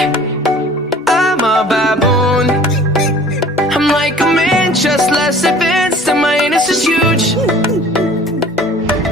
I'm a baboon. I'm like a man, just less advanced, and